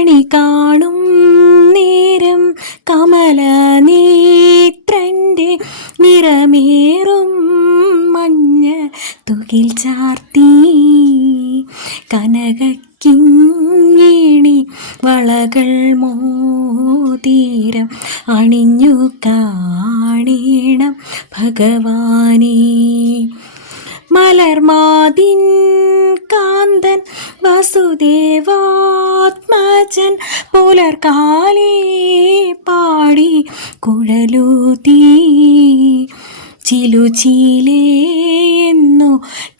കണി കാണും നേരം കമലനേത്രൻ്റെ നിറമേറും മഞ്ഞ തുകിൽ ചാർത്തി കനകക്കിങ്ങിണി വളകൾ മോതിരം അണിഞ്ഞു കാണേണം ഭഗവാനേ. മലർമാതിൻ കാന്തൻ വസുദേവാത്മജൻ പുലർകാലേ പാടി കുഴലൂതി ചിലുചീലേ എന്നു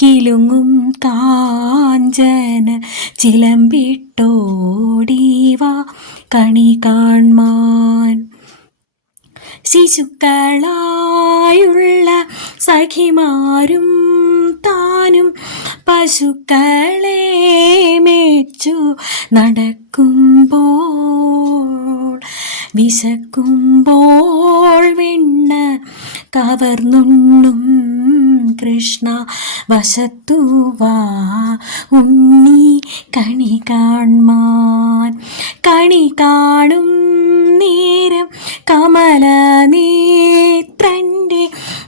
കിലുങ്ങും കാഞ്ചന ചിലമ്പിട്ടോടിവാ കണി കാൺമാൻ. ശിശുക്കളായുള്ള സഖിമാരും താനും പശുക്കളെ മേച്ചു നടക്കുമ്പോൾ വിശക്കുമ്പോൾ വെണ്ണ കവർന്നുണ്ണും കൃഷ്ണ വശത്തുവാ ഉണ്ണി കണി കാൺമാൻ. കണി കാണും നേരം കമലനേത്രൻ്റെ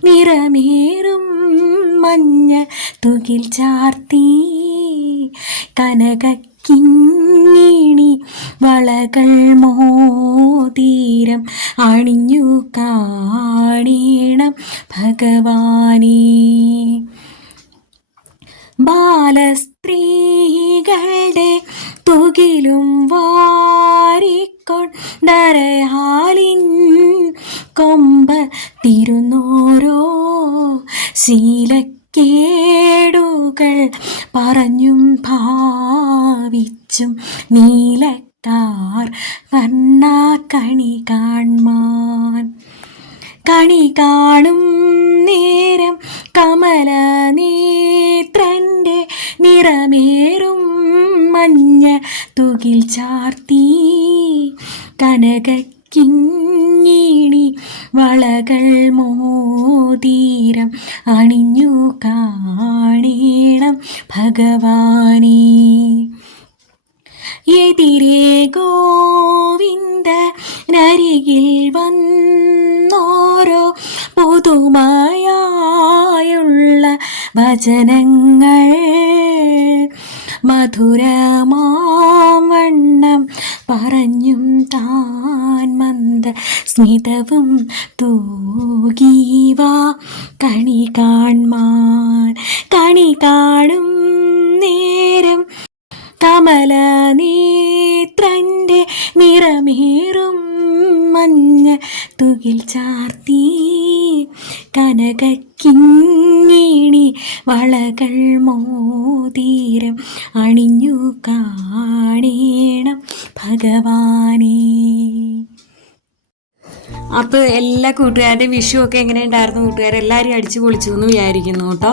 നിറമേറും മഞ്ഞ തുകിൽ ചാർത്തി കനകക്കിങ്ങിണി വളകൾ മോതിരം അണിഞ്ഞു കാണേണം ഭഗവാനേ. ബാലസ്ത്രീകളുടെ തുകിലും വാരിക്കൊണ്ടരഹാലിൻ കൊമ്പ തിരുന്നോരോ ശീലക്കേടുകൾ പറഞ്ഞും ഭാവിച്ചും നീലക്കാർ വർണ്ണ കണി കാൺമാൻ. കണി കാണും നേരം കമലനേത്രൻ്റെ നിറമേറും മഞ്ഞ തുകിൽ ചാർത്തി കനകക്കിങ്ങിണി വളകൾ മോതിരം അണിഞ്ഞു കാണേണം ഭഗവാനേ. എതിരേ ഗോവിന്ദ നരികിൽ വന്നോരോ പുതുമയായുള്ള വചനങ്ങൾ മധുരമാവണ്ണം പറഞ്ഞും താൻ മന്ദ സ്മിതവും തൂകീവാ കണി കാൺമാൻ. കണി കാണും നേരം കമലനേത്രൻ്റെ നിറമേറും മഞ്ഞ തുകിൽ ചാർത്തി കനകക്കിങ്ങിണി വളകൾ മോതിരം അണിഞ്ഞു കാണേണം ഭഗവാനേ. അപ്പോൾ എല്ലാ കൂട്ടുകാരുടെയും വിഷു ഒക്കെ എങ്ങനെ ഉണ്ടായിരുന്നു കൂട്ടുകാരെല്ലാവരും അടിച്ചു പൊളിച്ചു എന്ന് വിചാരിക്കുന്നു കേട്ടോ.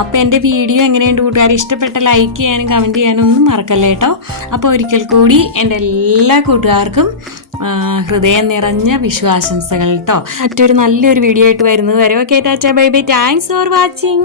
അപ്പോൾ എൻ്റെ വീഡിയോ എങ്ങനെയുണ്ട് കൂട്ടുകാർ, ഇഷ്ടപ്പെട്ട ലൈക്ക് ചെയ്യാനും കമൻറ്റ് ചെയ്യാനും ഒന്നും മറക്കല്ലേ കേട്ടോ. അപ്പോൾ ഒരിക്കൽ കൂടി എൻ്റെ എല്ലാ കൂട്ടുകാർക്കും ഹൃദയം നിറഞ്ഞ വിഷു ആശംസകൾ കേട്ടോ. മറ്റൊരു നല്ലൊരു വീഡിയോ ആയിട്ട് വരുന്നത് വരെ okay tata bye bye. Thanks for watching.